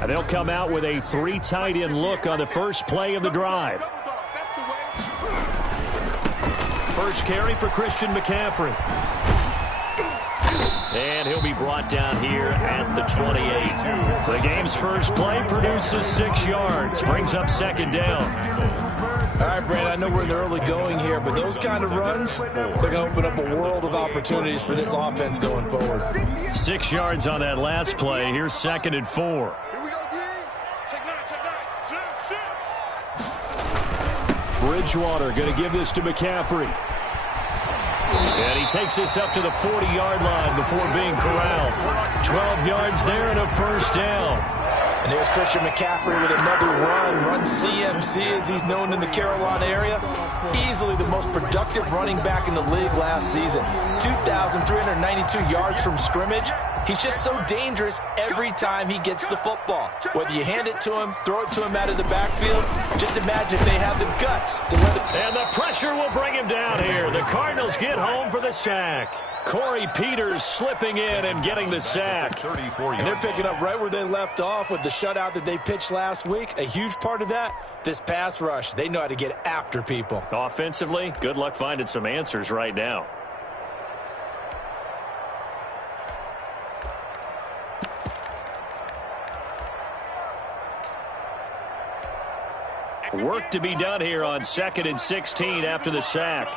And they'll come out with a 3 tight end look on the first play of the drive. First carry for Christian McCaffrey. And he'll be brought down here at the 28. The game's first play produces 6 yards. Brings up second down. All right, Brad, I know we're in the early going here, but those kind of runs, they're going to open up a world of opportunities for this offense going forward. 6 yards on that last play. Here's 2nd and 4. Bridgewater going to give this to McCaffrey. And he takes this up to the 40-yard line before being corralled. 12 yards there and a first down. And there's Christian McCaffrey with another run CMC as he's known in the Carolina area. Easily the most productive running back in the league last season. 2,392 yards from scrimmage. He's just so dangerous every time he gets the football. Whether you hand it to him, throw it to him out of the backfield, just imagine if they have the guts to let it. And the pressure will bring him down here. The Cardinals get home for the sack. Corey Peters slipping in and getting the sack. And they're picking up right where they left off with the shutout that they pitched last week. A huge part of that, this pass rush. They know how to get after people. Offensively, good luck finding some answers right now. Work to be done here on 2nd and 16 after the sack.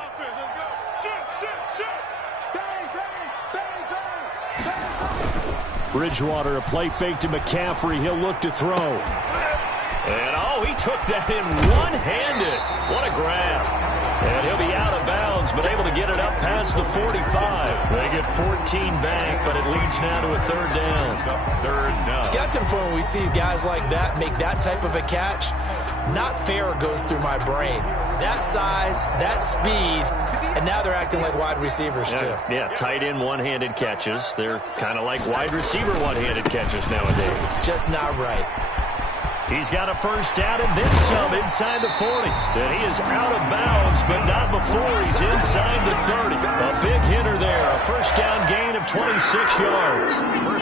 Bridgewater, a play fake to McCaffrey. He'll look to throw. And, he took that in one-handed. What a grab. And he'll be out of bounds, but able to get it up past the 45. They get 14 back, but it leads now to a 3rd down. It's got to the point when we see guys like that make that type of a catch. Not fair goes through my brain. That size, that speed, and now they're acting like wide receivers too. Yeah, tight end one-handed catches. They're kind of like wide receiver one-handed catches nowadays. Just not right. He's got a first down and then some inside the 40. And he is out of bounds, but not before he's inside the 30. A big hitter there. A first down gain of 26 yards.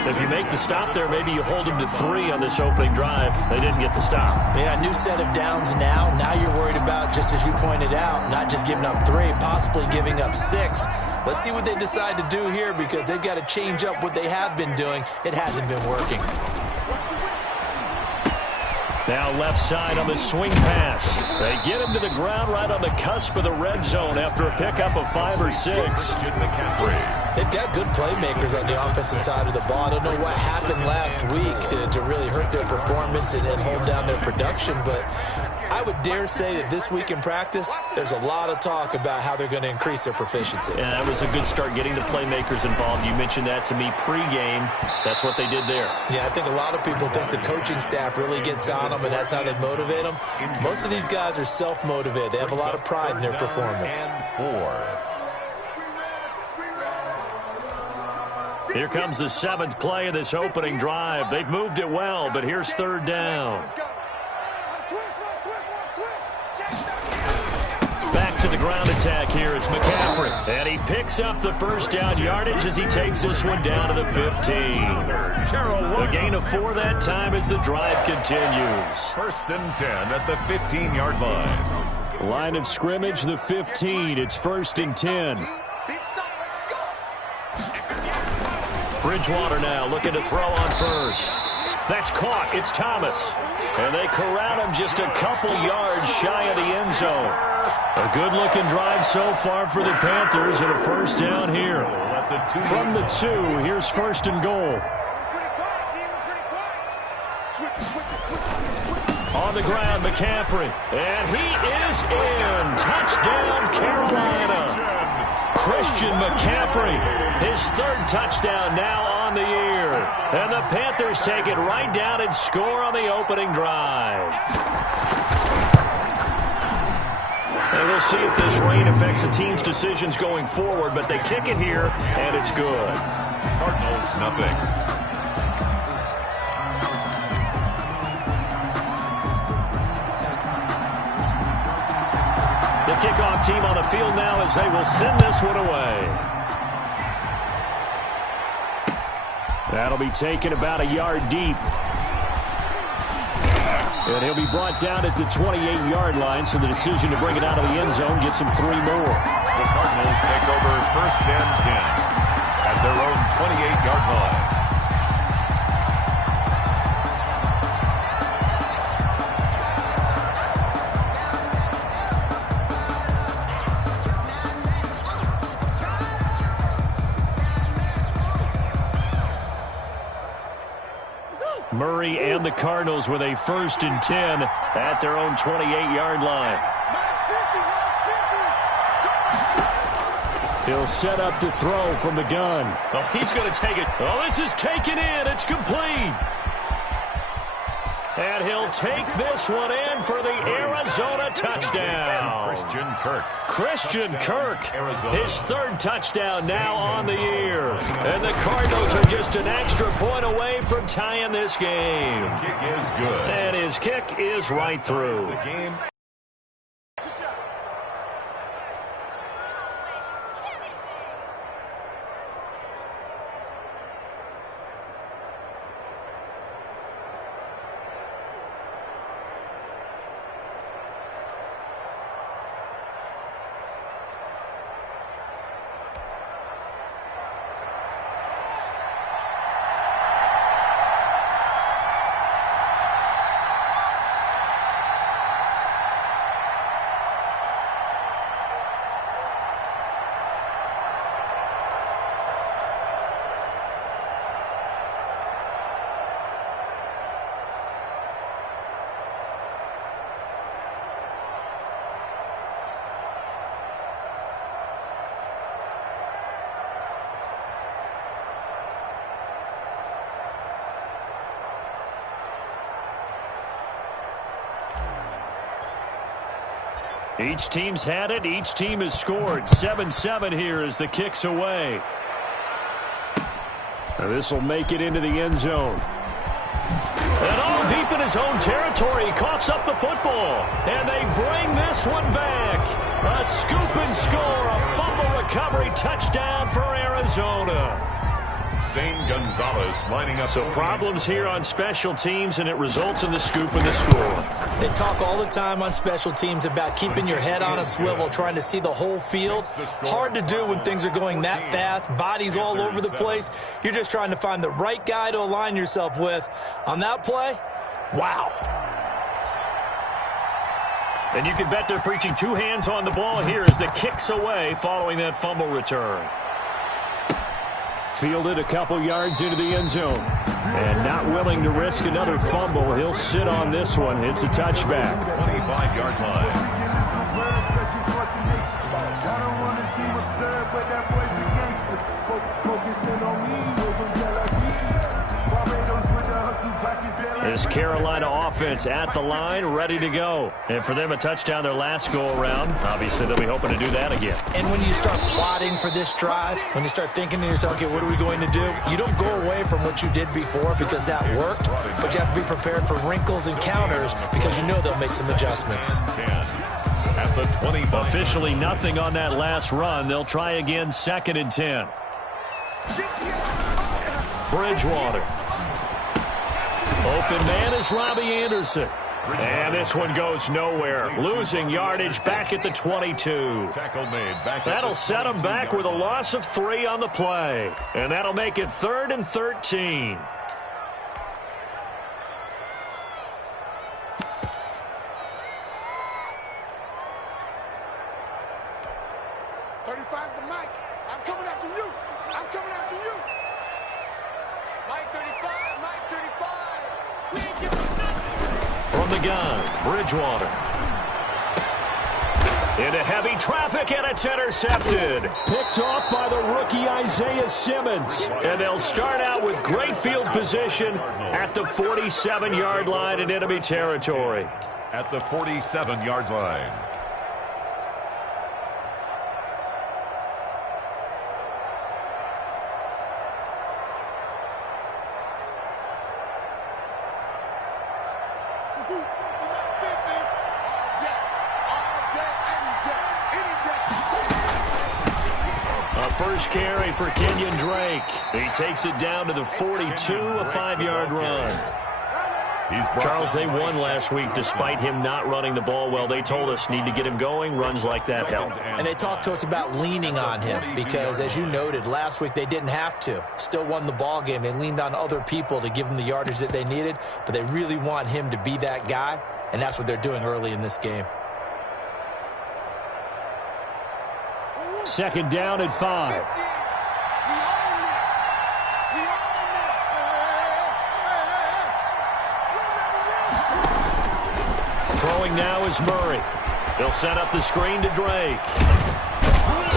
If you make the stop there, maybe you hold him to 3 on this opening drive. They didn't get the stop. Yeah, new set of downs now. Now you're worried about, just as you pointed out, not just giving up 3, possibly giving up 6. Let's see what they decide to do here because they've got to change up what they have been doing. It hasn't been working. Now left side on the swing pass. They get him to the ground right on the cusp of the red zone after a pickup of 5 or 6. They've got good playmakers on the offensive side of the ball. I don't know what happened last week to really hurt their performance and hold down their production, but I would dare say that this week in practice, there's a lot of talk about how they're going to increase their proficiency. Yeah, that was a good start getting the playmakers involved. You mentioned that to me pregame. That's what they did there. Yeah, I think a lot of people think the coaching staff really gets on them, and that's how they motivate them. Most of these guys are self-motivated. They have a lot of pride in their performance. Here comes the 7th play of this opening drive. They've moved it well, but here's 3rd down. Back to the ground attack here. It's McCaffrey. And he picks up the first down yardage as he takes this one down to the 15. A gain of 4 that time as the drive continues. 1st and 10 at the 15-yard line. Line of scrimmage, the 15. It's 1st and 10. Bridgewater now looking to throw on first. That's caught. It's Thomas. And they corral him just a couple yards shy of the end zone. A good-looking drive so far for the Panthers and a first down here. From the 2, here's 1st and goal. On the ground, McCaffrey. And he is in. Touchdown, Carolina. Christian McCaffrey, his 3rd touchdown now on the year. And the Panthers take it right down and score on the opening drive. And we'll see if this rain affects the team's decisions going forward, but they kick it here, and it's good. Cardinals, nothing. kickoff team on the field now as they will send this one away. That'll be taken about a yard deep. And he'll be brought down at the 28-yard line, so the decision to bring it out of the end zone gets him 3 more. The Cardinals take over 1st and 10 at their own 28-yard line. Murray and the Cardinals with a 1st and 10 at their own 28-yard line. He'll set up to throw from the gun. Oh, he's going to take it. Oh, this is taken in. It's complete. And he'll take this one in for the Arizona touchdown. Christian Kirk, his 3rd touchdown now on the year. And the Cardinals are just an extra point away from tying this game. The kick is good. And his kick is right through. Each team's had it. Each team has scored. 7-7 here as the kick's away. This will make it into the end zone. And all deep in his own territory. He coughs up the football. And they bring this one back. A scoop and score. A fumble recovery touchdown for Arizona. Zane Gonzalez lining up. So problems here on special teams, and it results in the scoop and the score. They talk all the time on special teams about keeping your head on a swivel, trying to see the whole field. Hard to do when things are going that fast, bodies all over the place. You're just trying to find the right guy to align yourself with. On that play, wow. And you can bet they're preaching 2 hands on the ball here as the kick's away following that fumble return. Fielded a couple yards into the end zone. And not willing to risk another fumble. He'll sit on this one. It's a touchback. 25-yard line. This Carolina offense at the line, ready to go. And for them, a touchdown their last go-around. Obviously, they'll be hoping to do that again. And when you start plotting for this drive, when you start thinking to yourself, okay, what are we going to do? You don't go away from what you did before because that worked, but you have to be prepared for wrinkles and counters because you know they'll make some adjustments. 10 at the 25. Officially nothing on that last run. They'll try again, 2nd and 10. Bridgewater. Open man is Robbie Anderson. And this one goes nowhere. Losing yardage back at the 22. Tackle made back. That'll set him back with a loss of 3 on the play. And that'll make it 3rd and 13. The mic. I'm coming after you. I'm coming after you. Mike 35. Mike 35. We ain't giving up nothing. From the gun, Bridgewater. Into heavy traffic, and it's intercepted. Picked off by the rookie Isaiah Simmons. And they'll start out with great field position at the 47-yard line in enemy territory. At the 47-yard line. All day, every day. first carry for Kenyon Drake. He takes it down to the 42, a 5-yard run. Charles, they won last week despite him not running the ball well. They told us need to get him going. Runs like that help. And they talked to us about leaning on him because, as you noted, last week they didn't have to. Still won the ball game. They leaned on other people to give them the yardage that they needed, but they really want him to be that guy, and that's what they're doing early in this game. Second down at 5. Throwing now is Murray. He'll set up the screen to Drake.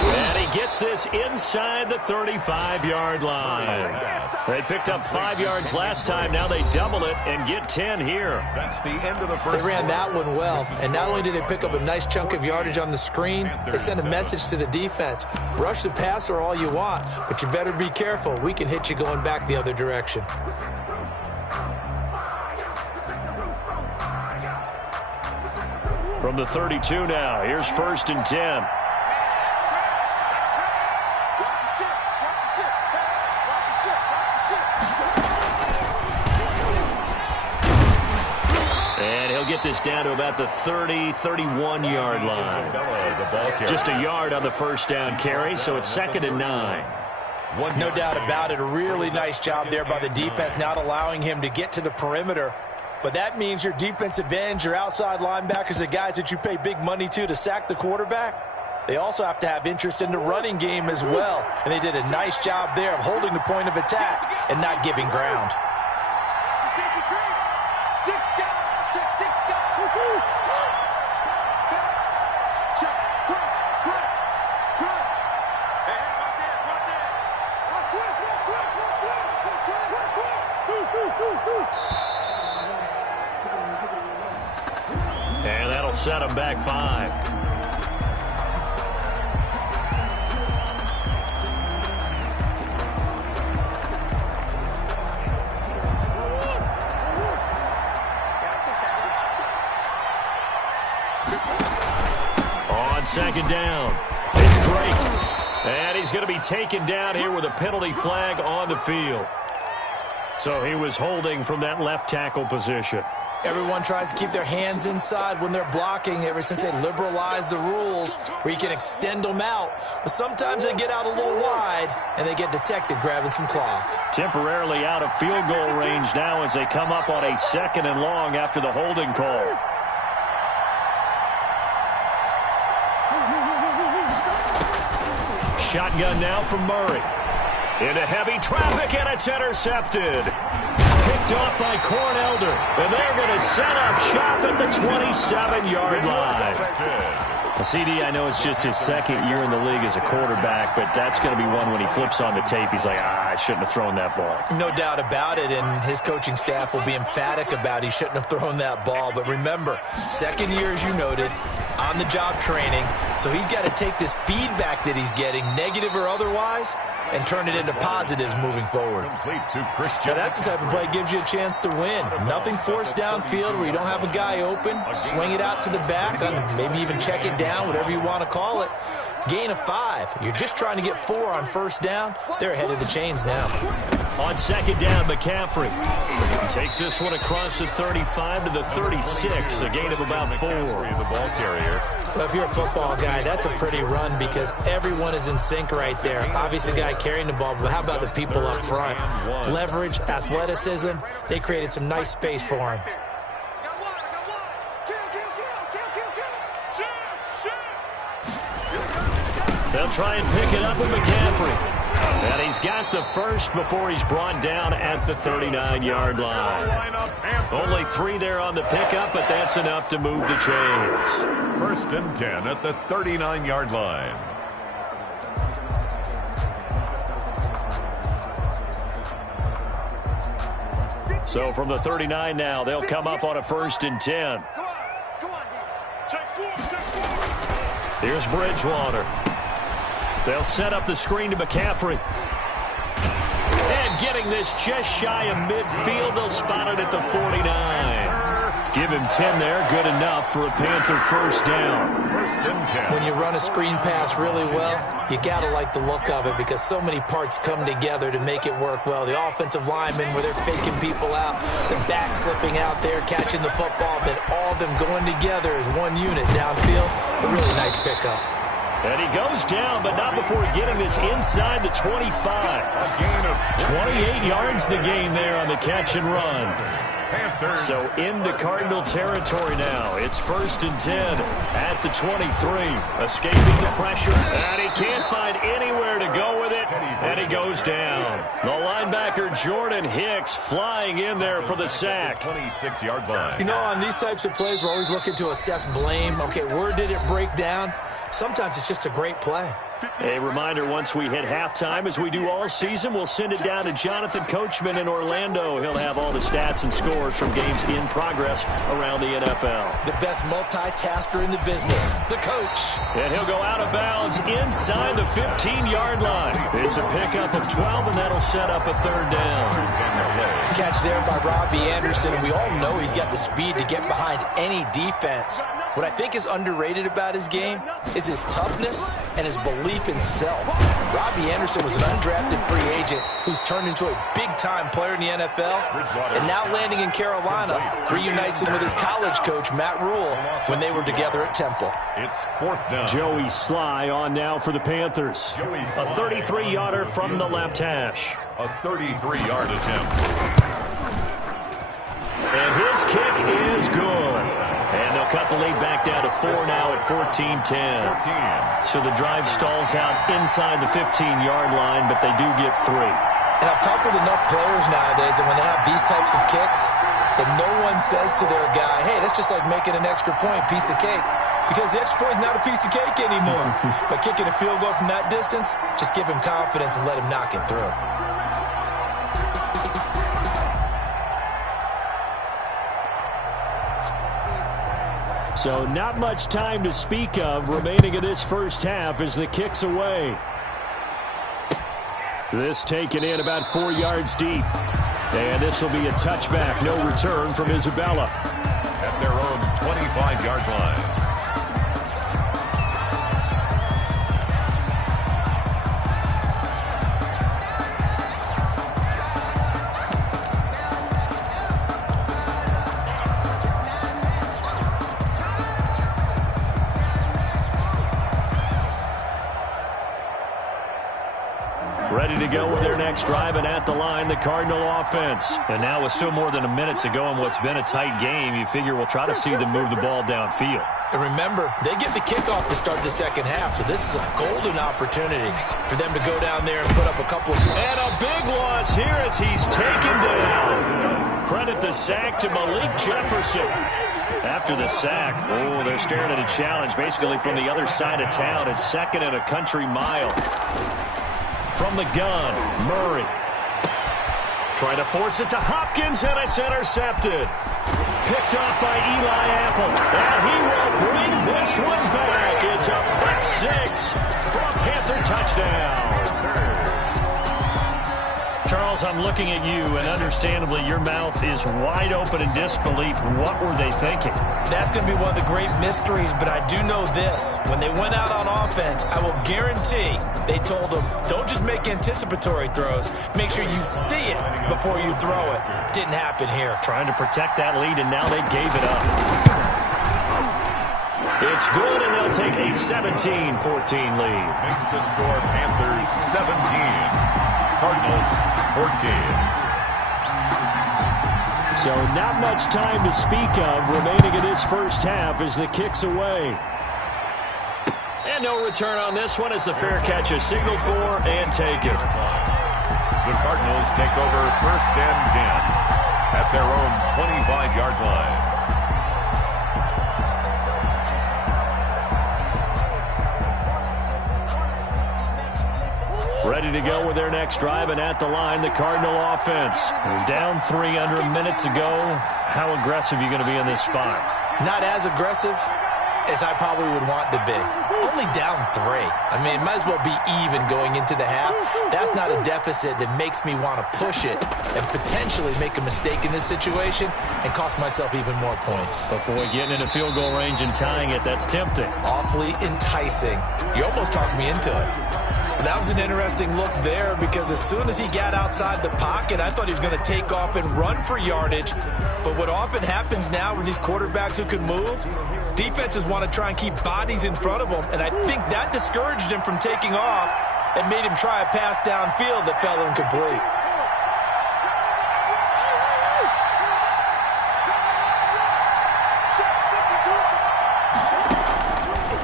And he gets this inside the 35-yard line. They picked up 5 yards last time. Now they double it and get 10 here. That's the end of the first. They ran that one well. And not only did they pick up a nice chunk of yardage on the screen, they sent a message to the defense. Rush the passer all you want, but you better be careful. We can hit you going back the other direction. From the 32 now, here's 1st and 10. And he'll get this down to about the 30, 31-yard line. Just a yard on the first down carry, so it's 2nd and 9. No doubt about it. A really nice job there by the defense, not allowing him to get to the perimeter. But that means your defensive ends, your outside linebackers, the guys that you pay big money to sack the quarterback, they also have to have interest in the running game as well. And they did a nice job there of holding the point of attack and not giving ground. And that'll set him back 5. On 2nd down, it's Drake. And he's going to be taken down here with a penalty flag on the field. So he was holding from that left tackle position. Everyone tries to keep their hands inside when they're blocking ever since they liberalized the rules where you can extend them out. But sometimes they get out a little wide and they get detected grabbing some cloth. Temporarily out of field goal range now as they come up on a 2nd and long after the holding call. Shotgun now from Murray. Into heavy traffic, and it's intercepted. Picked off by Cornelder, and they're going to set up shop at the 27-yard line. CD, I know it's just his 2nd year in the league as a quarterback, but that's going to be one when he flips on the tape, he's like, I shouldn't have thrown that ball. No doubt about it, and his coaching staff will be emphatic about he shouldn't have thrown that ball. But remember, 2nd year, as you noted, on-the-job training, so he's got to take this feedback that he's getting, negative or otherwise, and turn it into positives moving forward. Now, that's the type of play that gives you a chance to win. Nothing forced downfield where you don't have a guy open. Swing it out to the back, maybe even check it down, whatever you want to call it. Gain of 5. You're just trying to get 4 on 1st down. They're ahead of the chains now. On 2nd down, McCaffrey takes this one across the 35 to the 36, a gain of about 4. The ball carrier. Well, if you're a football guy, that's a pretty run because everyone is in sync right there. Obviously, the guy carrying the ball, but how about the people up front? Leverage, athleticism, they created some nice space for him. They'll try and pick it up with McCaffrey. And he's got the first before he's brought down at the 39-yard line. Only 3 there on the pickup, but that's enough to move the chains. 1st and 10 at the 39-yard line. So from the 39 now, they'll come up on a 1st and 10. Here's Bridgewater. They'll set up the screen to McCaffrey. And getting this just shy of midfield, they'll spot it at the 49. Give him 10 there. Good enough for a Panther first down. First and 10. When you run a screen pass really well, you got to like the look of it because so many parts come together to make it work well. The offensive linemen where they're faking people out, the back slipping out there, catching the football, then all of them going together as one unit downfield. A really nice pickup. And he goes down, but not before getting this inside the 25. A gain of 28 yards the gain there on the catch and run. Panthers. So into Cardinal territory now. It's first and 10 at the 23. Escaping the pressure, and he can't find anywhere to go with it, and he goes down. The linebacker Jordan Hicks flying in there for the sack. 26-yard line. You know, on these types of plays, we're always looking to assess blame. Okay, where did it break down? Sometimes it's just a great play. A reminder, once we hit halftime, as we do all season, we'll send it down to Jonathan Coachman in Orlando. He'll have all the stats and scores from games in progress around the NFL. The best multitasker in the business, the coach. And he'll go out of bounds inside the 15-yard line. It's a pickup of 12, and that'll set up a third down. Catch there by Robbie Anderson, and we all know he's got the speed to get behind any defense. What I think is underrated about his game is his toughness and his belief in self. Robbie Anderson was an undrafted free agent who's turned into a big-time player in the NFL, and now landing in Carolina reunites him with his college coach, Matt Rule, when they were together at Temple. It's fourth down. Joey Sly on now for the Panthers. A 33-yarder from the left hash. A 33-yard attempt. And his kick is good. And they'll cut the lead back down to 4 now at 14-10. So the drive stalls out inside the 15-yard line, but they do get 3. And I've talked with enough players nowadays that when they have these types of kicks, that no one says to their guy, hey, that's just like making an extra point, piece of cake. Because the extra point is not a piece of cake anymore. But kicking a field goal from that distance, just give him confidence and let him knock it through. So not much time to speak of remaining in this first half as the kick's away. This taken in about 4 yards deep. And this will be a touchback. No return from Isabella. At their own 25-yard line. Ready to go with their next drive, and at the line, the Cardinal offense. And now with still more than a minute to go in what's been a tight game, you figure we'll try to see them move the ball downfield. And remember, they get the kickoff to start the second half, so this is a golden opportunity for them to go down there and put up a couple of... And a big loss here as he's taken down. Credit the sack to Malik Jefferson. After the sack, oh, they're staring at a challenge basically from the other side of town. It's second and a country mile. From the gun, Murray. Trying to force it to Hopkins, and it's intercepted. Picked off by Eli Apple. And he will bring this one back. It's a pick six for a Panther touchdown. Charles, I'm looking at you, and understandably, your mouth is wide open in disbelief. What were they thinking? That's going to be one of the great mysteries, but I do know this. When they went out on offense, I will guarantee they told them, don't just make anticipatory throws. Make sure you see it before you throw it. Didn't happen here. Trying to protect that lead, and now they gave it up. It's good, and they'll take a 17-14 lead. Makes the score Panthers 17. Cardinals 14. So not much time to speak of remaining in this first half as the kick's away. And no return on this one as the fair catch is signaled for and taken. The Cardinals take over first and 10 at their own 25-yard line. Ready to go with their next drive, and at the line, the Cardinal offense. Down 3 under a minute to go. How aggressive are you going to be in this spot? Not as aggressive as I probably would want to be. Only down 3. I mean, it might as well be even going into the half. That's not a deficit that makes me want to push it and potentially make a mistake in this situation and cost myself even more points. But boy, getting into field goal range and tying it, that's tempting. Awfully enticing. You almost talked me into it. That was an interesting look there because as soon as he got outside the pocket, I thought he was going to take off and run for yardage. But what often happens now with these quarterbacks who can move, defenses want to try and keep bodies in front of them, and I think that discouraged him from taking off and made him try a pass downfield that fell incomplete.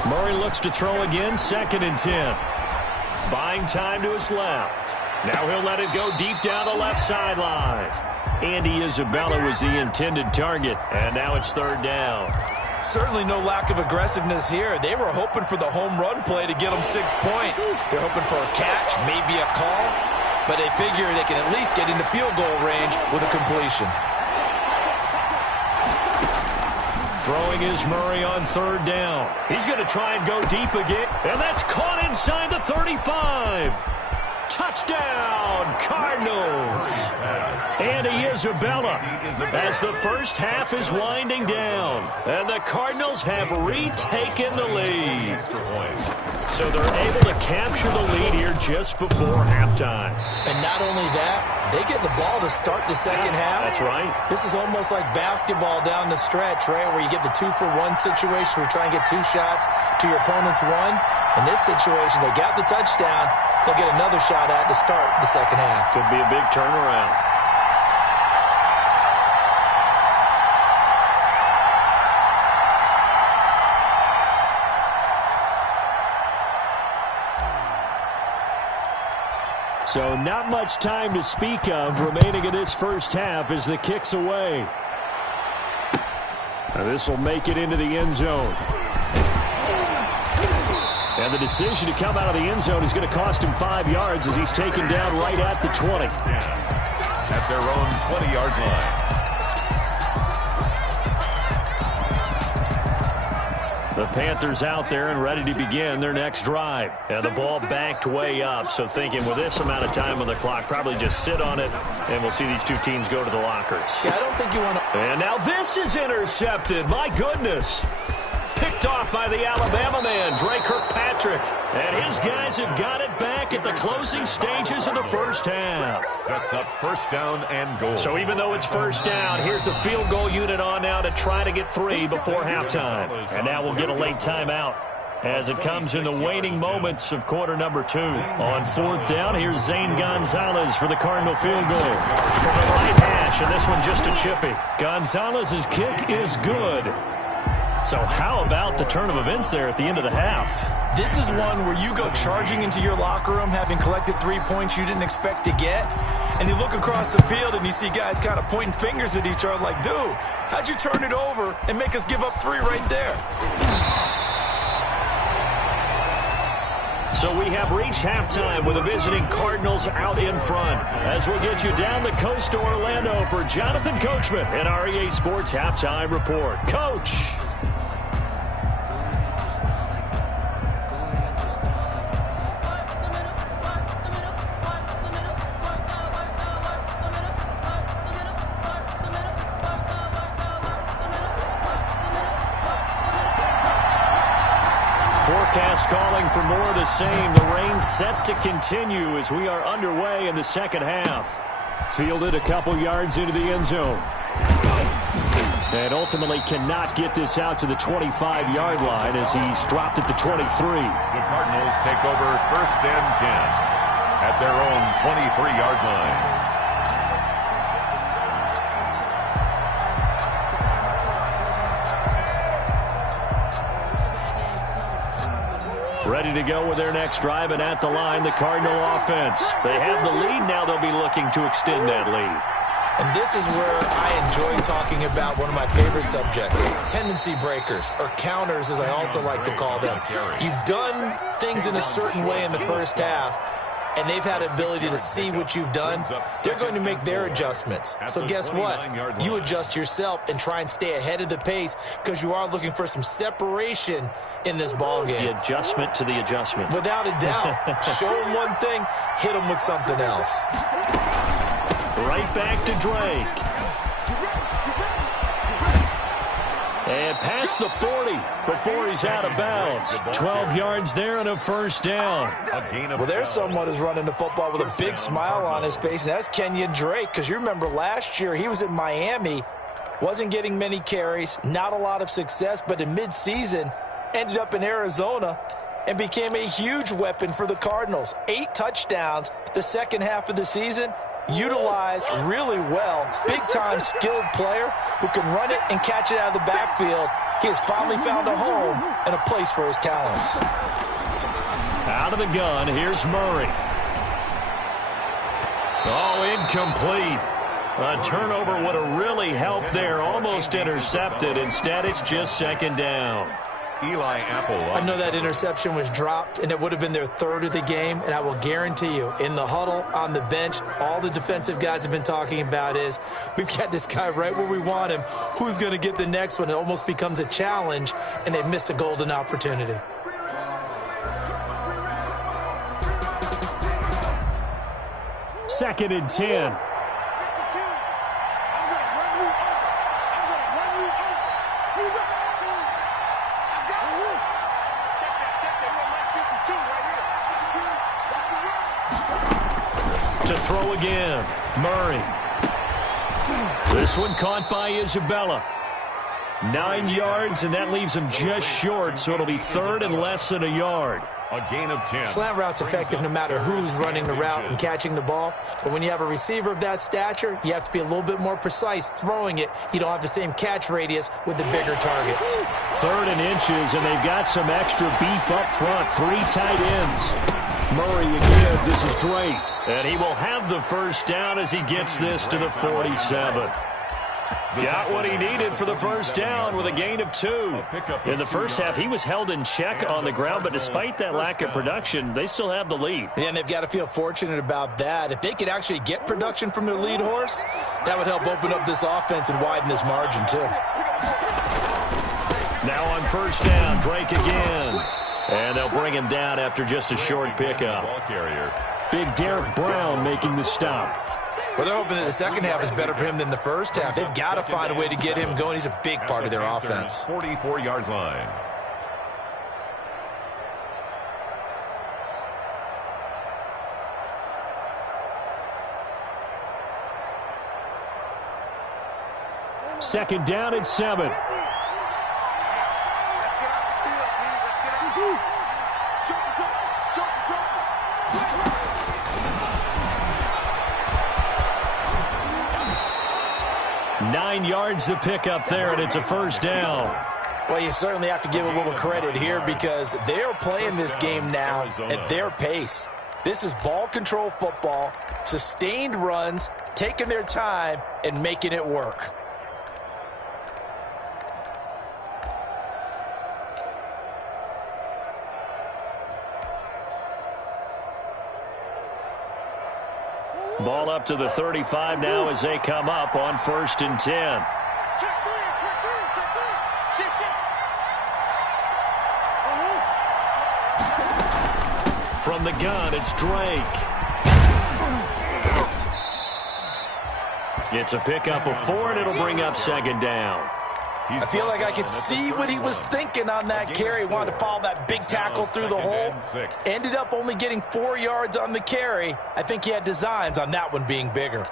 Murray looks to throw again, 2nd and 10. Buying time to his left. Now he'll let it go deep down the left sideline. Andy Isabella was the intended target, and now it's 3rd down. Certainly no lack of aggressiveness here. They were hoping for the home run play to get them 6 points. They're hoping for a catch, maybe a call, but they figure they can at least get into field goal range with a completion. Throwing is Murray on 3rd down. He's going to try and go deep again, and that's caught inside the 35. Touchdown, Cardinals. Andy Isabella as the first half is winding down, and the Cardinals have retaken the lead. So they're able to capture the lead here just before halftime. And not only that, they get the ball to start the second half. That's right. This is almost like basketball down the stretch, right, where you get the 2-for-1 situation where you try and get 2 shots to your opponent's 1. In this situation, they got the touchdown. They'll get another shot at to start the second half. Could be a big turnaround. So not much time to speak of remaining in this first half as the kick's away. Now this will make it into the end zone. And the decision to come out of the end zone is going to cost him 5 yards as he's taken down right at the 20. At their own 20-yard line. The Panthers out there and ready to begin their next drive. And the ball backed way up, so thinking with this amount of time on the clock, probably just sit on it, and we'll see these two teams go to the lockers. Yeah, I don't think you want to... And now this is intercepted. My goodness. Picked off by the Alabama man, Dre Kirkpatrick. And his guys have got it back at the closing stages of the first half. Sets up 1st down and goal. So even though it's 1st down, here's the field goal unit on now to try to get 3 before halftime. And now we'll get a late timeout as it comes in the waning moments of quarter number 2. On 4th down, here's Zane Gonzalez for the Cardinal field goal. From the right hash, and this one just a chippy. Gonzalez's kick is good. So how about the turn of events there at the end of the half? This is one where you go charging into your locker room having collected 3 points you didn't expect to get, and you look across the field and you see guys kind of pointing fingers at each other like, dude, how'd you turn it over and make us give up 3 right there? So we have reached halftime with the visiting Cardinals out in front. As we'll get you down the coast to Orlando for Jonathan Coachman in our EA Sports Halftime Report. Coach! Forecast calling for more of the same. The rain set to continue as we are underway in the second half. Fielded a couple yards into the end zone. And ultimately cannot get this out to the 25-yard line as he's dropped at the 23. The Cardinals take over 1st and 10 at their own 23-yard line. Ready to go with their next drive, and at the line, the Cardinal offense. They have the lead. Now they'll be looking to extend that lead. And this is where I enjoy talking about one of my favorite subjects, tendency breakers, or counters as I also like to call them. You've done things in a certain way in the first half, and they've had the ability to see what you've done, they're going to make their adjustments. So guess what? You adjust yourself and try and stay ahead of the pace because you are looking for some separation in this ball game. The adjustment to the adjustment. Without a doubt. Show them one thing, hit them with something else. Right back to Drake. And past the 40 before he's out of bounds. 12 yards there and a first down. Well, there's someone who's running the football with a big smile on his face, and that's Kenyon Drake, because you remember last year he was in Miami, wasn't getting many carries, not a lot of success, but in midseason ended up in Arizona and became a huge weapon for the Cardinals. 8 touchdowns the second half of the season. Utilized really well. Big-time skilled player who can run it and catch it out of the backfield. He has finally found a home and a place for his talents. Out of the gun, here's Murray. Oh, incomplete. A turnover would have really helped there. Almost intercepted. Instead, it's just second down. Eli Apple. I know that interception was dropped, and it would have been their third of the game, and I will guarantee you, in the huddle, on the bench, all the defensive guys have been talking about is, we've got this guy right where we want him. Who's going to get the next one? It almost becomes a challenge, and they've missed a golden opportunity. Second and 10. To throw again, Murray. This one caught by Isabella. 9 yards, and that leaves him just short, so it'll be third and less than a yard. A gain of 10. Slant route's effective no matter who's running the route and catching the ball. But when you have a receiver of that stature, you have to be a little bit more precise throwing it. You don't have the same catch radius with the bigger targets. Third and inches, and they've got some extra beef up front. 3 tight ends. Murray again, this is Drake. And he will have the first down as he gets this to the 47. Got what he needed for the first down with a gain of 2. In the first half, he was held in check on the ground, but despite that lack of production, they still have the lead. Yeah, and they've got to feel fortunate about that. If they could actually get production from their lead horse, that would help open up this offense and widen this margin, too. Now on first down, Drake again. And they'll bring him down after just a short pickup. Big Derek Brown making the stop. Well, they're hoping that the second half is better for him than the first half. They've got to find a way to get him going. He's a big part of their offense. 44-yard line. Second down and 7. Let's get off the field, please. Let's get off the field. Jump. 9 yards to pick up there, and it's a first down. Well, you certainly have to give a little credit here because they're playing this game now at their pace. This is ball control football, sustained runs, taking their time, and making it work. Ball up to the 35 now as they come up on first and 10. Check three. From the gun, it's Drake. It's a pickup of 4, and it'll bring up second down. I feel like I could see what he was thinking on that carry. Wanted to follow that big tackle through the hole. Ended up only getting 4 yards on the carry. I think he had designs on that one being bigger.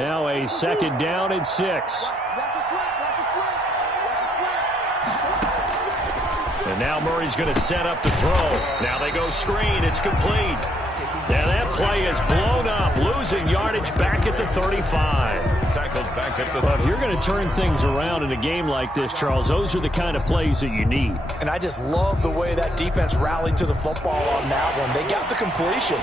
Now a second down and 6. Watch your slap, watch your slap, watch your slap. And now Murray's going to set up to throw. Now they go screen. It's complete. And that play is blown up, losing yardage back at the 35. Tackled back at the... Well, if you're going to turn things around in a game like this, Charles, those are the kind of plays that you need. And I just love the way that defense rallied to the football on that one. They got the completion,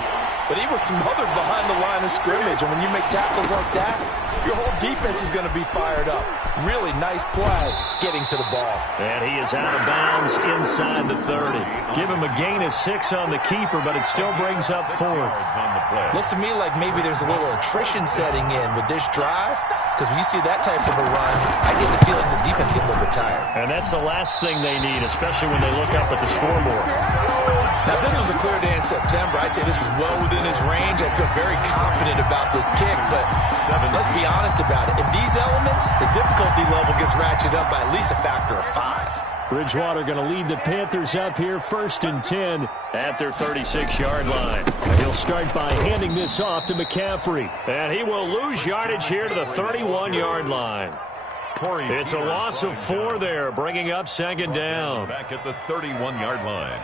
but he was smothered behind the line of scrimmage. And when you make tackles like that, your whole defense is going to be fired up. Really nice play getting to the ball. And he is out of bounds inside the 30. Give him a gain of 6 on the keeper, but it still brings up 4. Looks to me like maybe there's a little attrition setting in with this drive, because when you see that type of a run, I get the feeling the defense gets a little bit tired. And that's the last thing they need, especially when they look up at the scoreboard. Now, if this was a clear day in September, I'd say this is well within his range. I feel very confident about this kick, but let's be honest about it. In these elements, the difficulty level gets ratcheted up by at least a factor of 5. Bridgewater going to lead the Panthers up here, 1st and 10 at their 36-yard line. He'll start by handing this off to McCaffrey, and he will lose yardage here to the 31-yard line. It's a loss of 4 there, bringing up 2nd down. Back at the 31-yard line.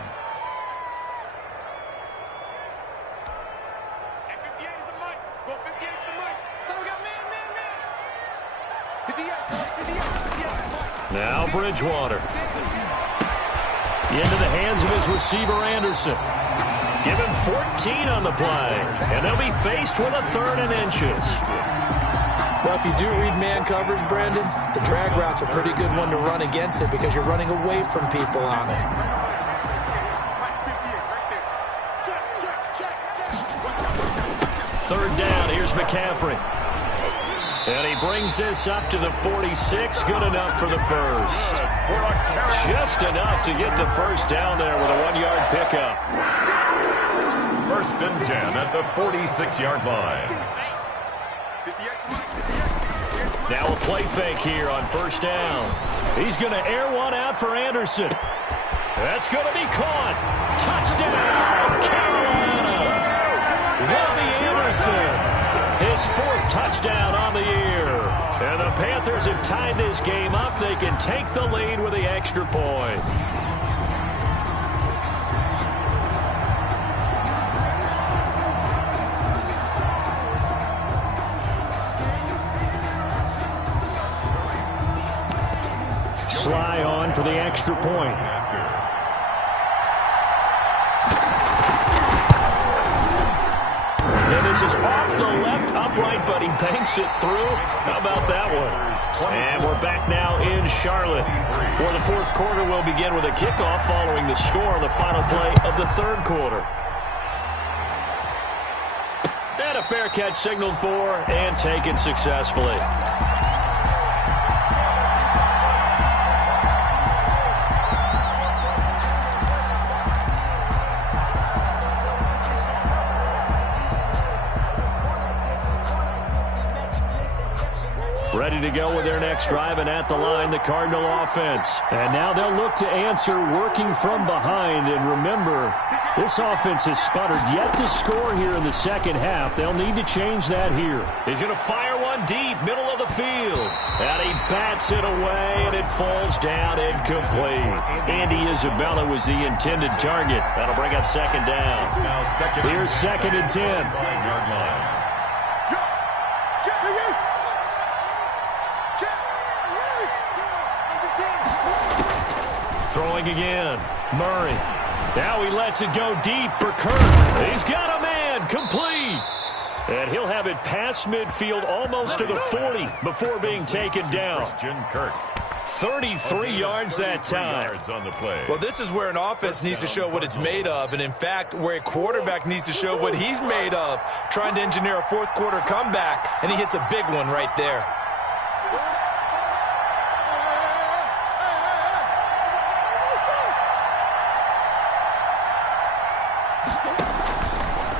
Now Bridgewater. Into the hands of his receiver, Anderson. Give him 14 on the play. And they'll be faced with a 3rd and inches. Well, if you do read man coverage, Brandon, the drag route's a pretty good one to run against it because you're running away from people on it. 3rd down. Here's McCaffrey. And he brings this up to the 46. Good enough for the first. Just enough to get the first down there with a 1-yard pickup. 1st and 10 at the 46-yard line. Now a play fake here on 1st down. He's going to air one out for Anderson. That's going to be caught. Touchdown, Carolina. Robbie Anderson. His 4th touchdown on the year. And the Panthers have tied this game up. They can take the lead with the extra point. Sly on for the extra point. And this is off the left upright, but he banks it through. How about that one? And we're back now in Charlotte, where the 4th quarter will begin with a kickoff following the score on the final play of the 3rd quarter. And a fair catch signaled for and taken successfully. Ready to go with their next drive, and at the line, the Cardinal offense. And now they'll look to answer working from behind. And remember, this offense has sputtered yet to score here in the 2nd half. They'll need to change that here. He's going to fire one deep, middle of the field. And he bats it away, and it falls down incomplete. Andy Isabella was the intended target. That'll bring up 2nd down. Here's 2nd and 10. 5-yard line. Throwing again. Murray. Now he lets it go deep for Kirk. He's got a man. Complete. And he'll have it past midfield almost to the 40 before being taken down. Christian Kirk. 33 yards that time. Yards on the play. Well, this is where an offense needs to show what it's made of, and in fact, where a quarterback needs to show what he's made of, trying to engineer a 4th quarter comeback, and he hits a big one right there.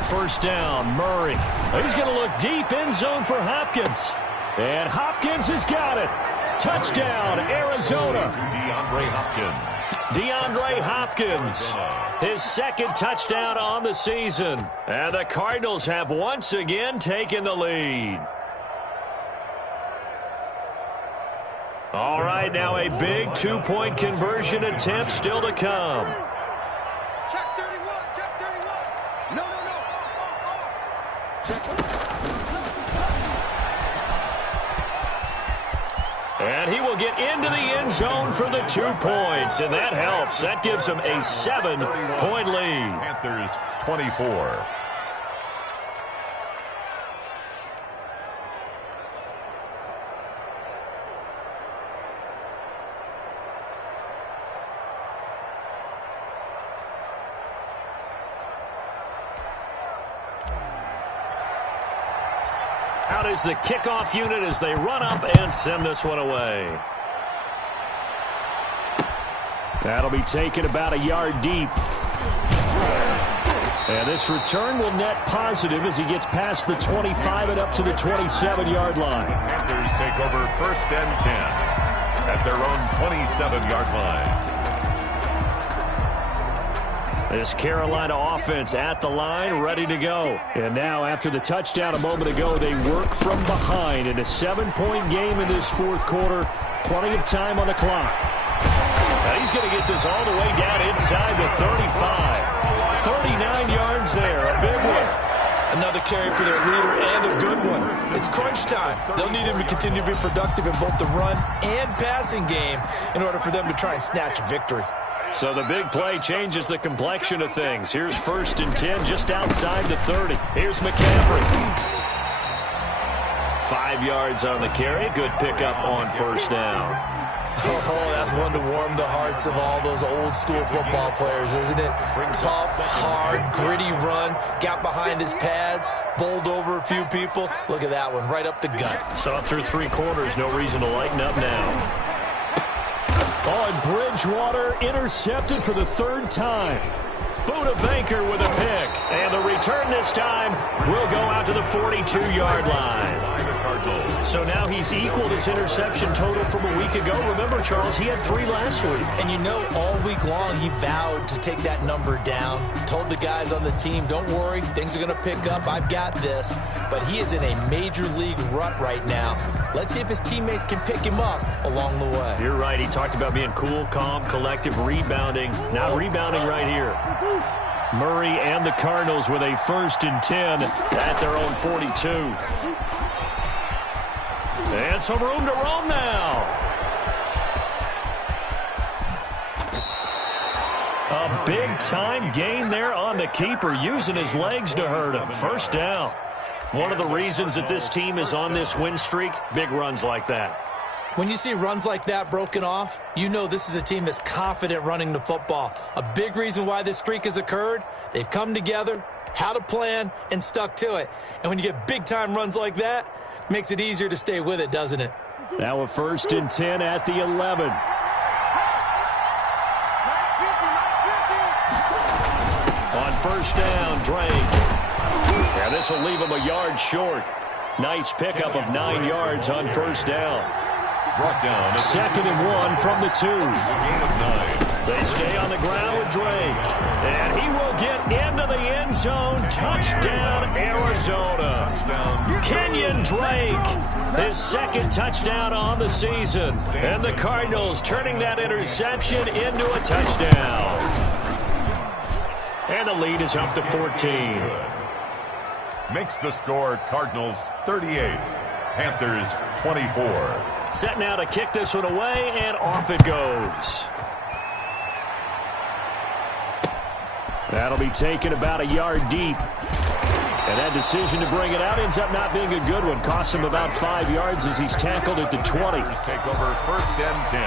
First down, Murray. He's going to look deep end zone for Hopkins. And Hopkins has got it. Touchdown, Arizona. DeAndre Hopkins. His 2nd touchdown on the season. And the Cardinals have once again taken the lead. All right, now a big two-point conversion attempt still to come. Check 31, check 31. No. And he will get into the end zone for the 2 points, and that helps. That gives him a 7-point lead. Panthers 24. Out is the kickoff unit as they run up and send this one away. That'll be taken about a yard deep. And this return will net positive as he gets past the 25 and up to the 27-yard line. Panthers take over 1st and 10 at their own 27-yard line. This Carolina offense at the line, ready to go. And now, after the touchdown a moment ago, they work from behind in a 7-point game in this 4th quarter. Plenty of time on the clock. Now he's going to get this all the way down inside the 35. 39 yards there, a big one. Another carry for their leader and a good one. It's crunch time. They'll need him to continue to be productive in both the run and passing game in order for them to try and snatch a victory. So the big play changes the complexion of things. Here's 1st and 10 just outside the 30. Here's McCaffrey. 5 yards on the carry. Good pickup on 1st down. Oh, that's one to warm the hearts of all those old school football players, isn't it? Tough, hard, gritty run. Got behind his pads. Bowled over a few people. Look at that one, right up the gut. Saw it through 3 quarters. No reason to lighten up now. Oh, and Bridgewater intercepted for the 3rd time. Buda Baker with a pick. And the return this time will go out to the 42-yard line. So now he's equaled his interception total from a week ago. Remember, Charles, he had 3 last week. And you know, all week long he vowed to take that number down. Told the guys on the team, don't worry, things are going to pick up. I've got this. But he is in a major league rut right now. Let's see if his teammates can pick him up along the way. You're right. He talked about being cool, calm, collective, rebounding. Not rebounding right here. Murray and the Cardinals with a 1st and 10 at their own 42. And some room to roam now. A big-time gain there on the keeper, using his legs to hurt him. 1st down. One of the reasons that this team is on this win streak, big runs like that. When you see runs like that broken off, you know this is a team that's confident running the football. A big reason why this streak has occurred, they've come together, had a plan, and stuck to it. And when you get big-time runs like that, it makes it easier to stay with it, doesn't it? Now a 1st and 10 at the 11. On 1st down, Drake. And this will leave him a yard short. Nice pickup of 9 yards on 1st down. Brought down. 2nd and 1 from the 2. Gain of 9. They stay on the ground with Drake. And he will get into the end zone. Touchdown, Arizona. Kenyon Drake, his 2nd touchdown on the season. And the Cardinals turning that interception into a touchdown. And the lead is up to 14. Makes the score Cardinals 38, Panthers 24. Set now to kick this one away, and off it goes. That'll be taken about a yard deep. And that decision to bring it out ends up not being a good one. Costs him about 5 yards as he's tackled at the 20. Take over 1st and 10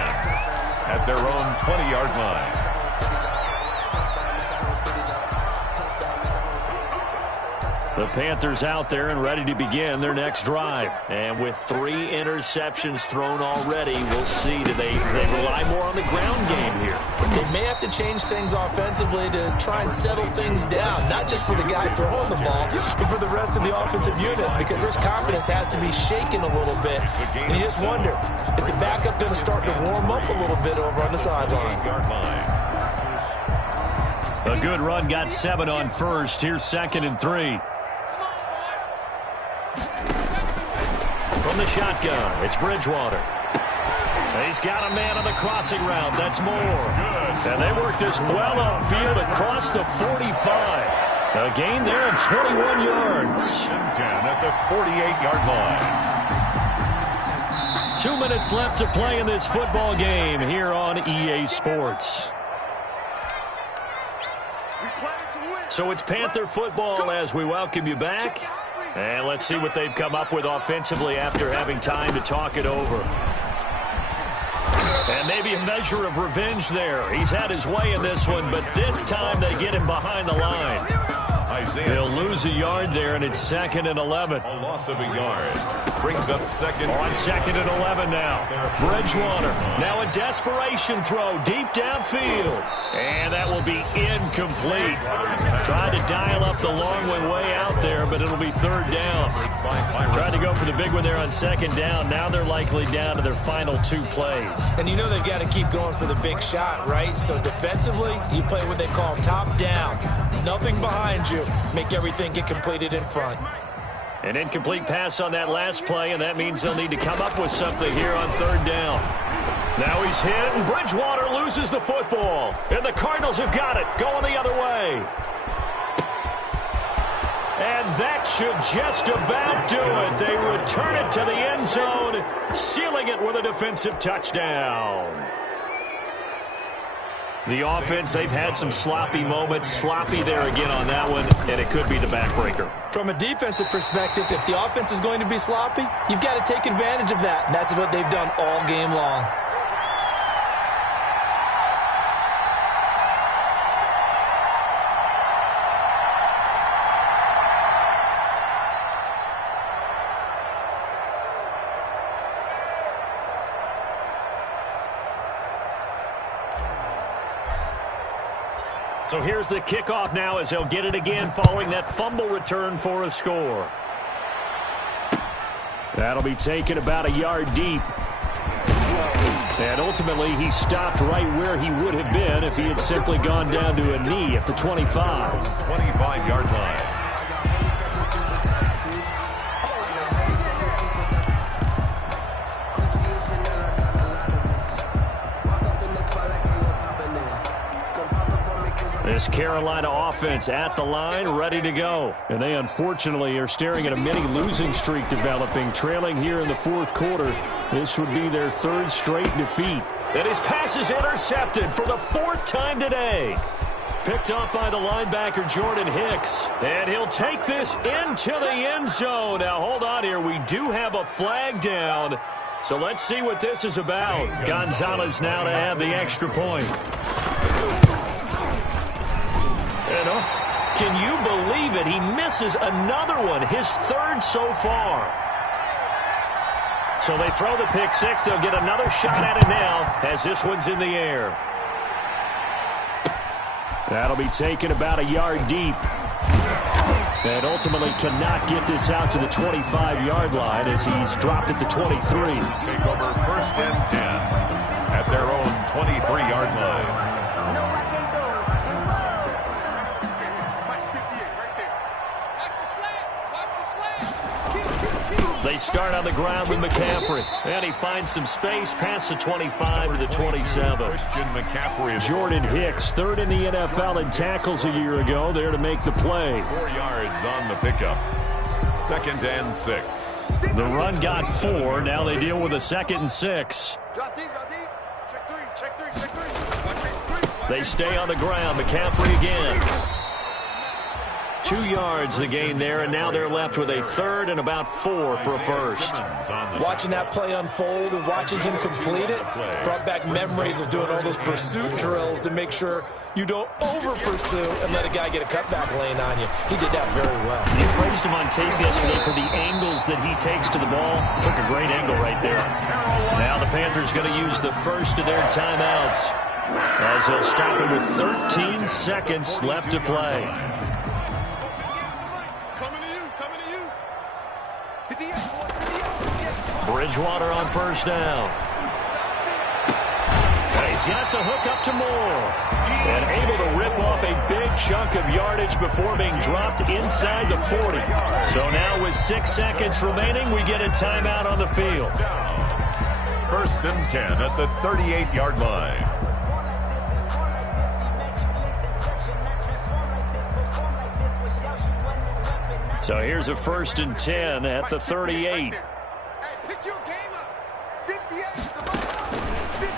at their own 20-yard line. The Panthers out there and ready to begin their next drive. And with 3 interceptions thrown already, we'll see. Do they rely more on the ground game here? They may have to change things offensively to try and settle things down, not just for the guy throwing the ball, but for the rest of the offensive unit, because their confidence has to be shaken a little bit. And you just wonder, is the backup going to start to warm up a little bit over on the sideline? A good run, got 7 on 1st. Here's 2nd and 3. From the shotgun, it's Bridgewater. They He's got a man on the crossing route. That's Moore. And they work this well upfield across the 45. A gain there of 21 yards. 10 at the 48-yard line. 2 minutes left to play in this football game here on EA Sports. So it's Panther football as we welcome you back. And let's see what they've come up with offensively after having time to talk it over. And maybe a measure of revenge there. He's had his way in this one, but this time they get him behind the line. They'll lose a yard there, and it's 2nd and 11. A loss of a yard. Brings up second. On 2nd and 11 now. Bridgewater. Now a desperation throw deep downfield. And that will be incomplete. Tried to dial up the long one way out there, but it'll be 3rd down. Tried to go for the big one there on 2nd down. Now they're likely down to their final 2 plays. And you know they've got to keep going for the big shot, right? So defensively, you play what they call top down. Nothing behind you. Make everything get completed in front. An incomplete pass on that last play, and that means they'll need to come up with something here on 3rd down. Now he's hit, and Bridgewater loses the football. And the Cardinals have got it, going the other way. And that should just about do it. They return it to the end zone, sealing it with a defensive touchdown. The offense, they've had some sloppy moments. Sloppy there again on that one, and it could be the backbreaker. From a defensive perspective, if the offense is going to be sloppy, you've got to take advantage of that. And that's what they've done all game long. So here's the kickoff now as they'll get it again following that fumble return for a score. That'll be taken about a yard deep. And ultimately he stopped right where he would have been if he had simply gone down to a knee at the 25. 25-yard line. This Carolina offense at the line, ready to go. And they unfortunately are staring at a mini losing streak developing, trailing here in the 4th quarter. This would be their 3rd straight defeat. And his pass is intercepted for the 4th time today. Picked off by the linebacker, Jordan Hicks. And he'll take this into the end zone. Now, hold on here. We do have a flag down. So let's see what this is about. Gonzalez now to have the extra point. Can you believe it? He misses another one, his 3rd so far. So they throw the pick 6. They'll get another shot at it now as this one's in the air. That'll be taken about a yard deep. And ultimately cannot get this out to the 25-yard line as he's dropped at the 23. Take over 1st and 10 at their own 23-yard line. They start on the ground with McCaffrey. And he finds some space past the 25 to the 27. Christian McCaffrey. Jordan Hicks, 3rd in the NFL in tackles a year ago, there to make the play. 4 yards on the pickup. 2nd and 6. The run got 4. Now they deal with a 2nd and 6. They stay on the ground. McCaffrey again. 2 yards the gain there, and now they're left with a 3rd and about 4 for a 1st. Watching that play unfold and watching him complete it brought back memories of doing all those pursuit drills to make sure you don't over-pursue and let a guy get a cutback lane on you. He did that very well. You praised him on tape yesterday for the angles that he takes to the ball. Took a great angle right there. Now the Panthers going to use the first of their timeouts as they'll stop it with 13 seconds left to play. Bridgewater on 1st down. And he's got the hook up to Moore. And able to rip off a big chunk of yardage before being dropped inside the 40. So now with 6 seconds remaining, we get a timeout on the field. first and 10 at the 38-yard line. So here's a first and 10 at the 38.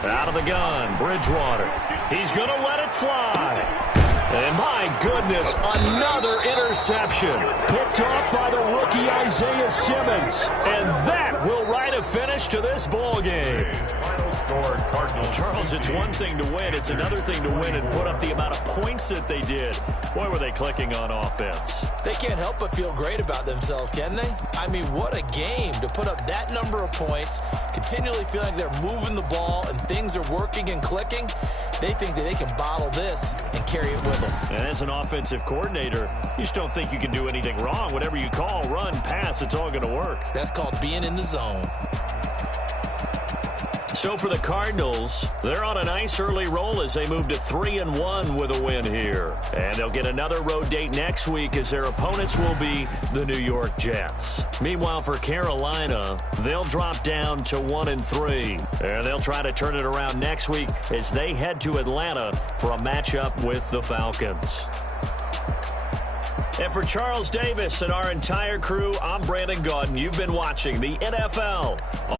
Out of the gun, Bridgewater. He's going to let it fly. And my goodness, another interception. Picked off by the rookie Isaiah Simmons. And that will write a finish to this ball game. Charles, it's one thing to win. It's another thing to win and put up the amount of points that they did. Boy, were they clicking on offense. They can't help but feel great about themselves, can they? I mean, what a game to put up that number of points, continually feel like they're moving the ball and things are working and clicking. They think that they can bottle this and carry it with them. And as an offensive coordinator, you just don't think you can do anything wrong. Whatever you call, run, pass, it's all going to work. That's called being in the zone. So for the Cardinals, they're on a nice early roll as they move to 3-1 with a win here. And they'll get another road date next week as their opponents will be the New York Jets. Meanwhile, for Carolina, they'll drop down to 1-3. And they'll try to turn it around next week as they head to Atlanta for a matchup with the Falcons. And for Charles Davis and our entire crew, I'm Brandon Gaudin. You've been watching the NFL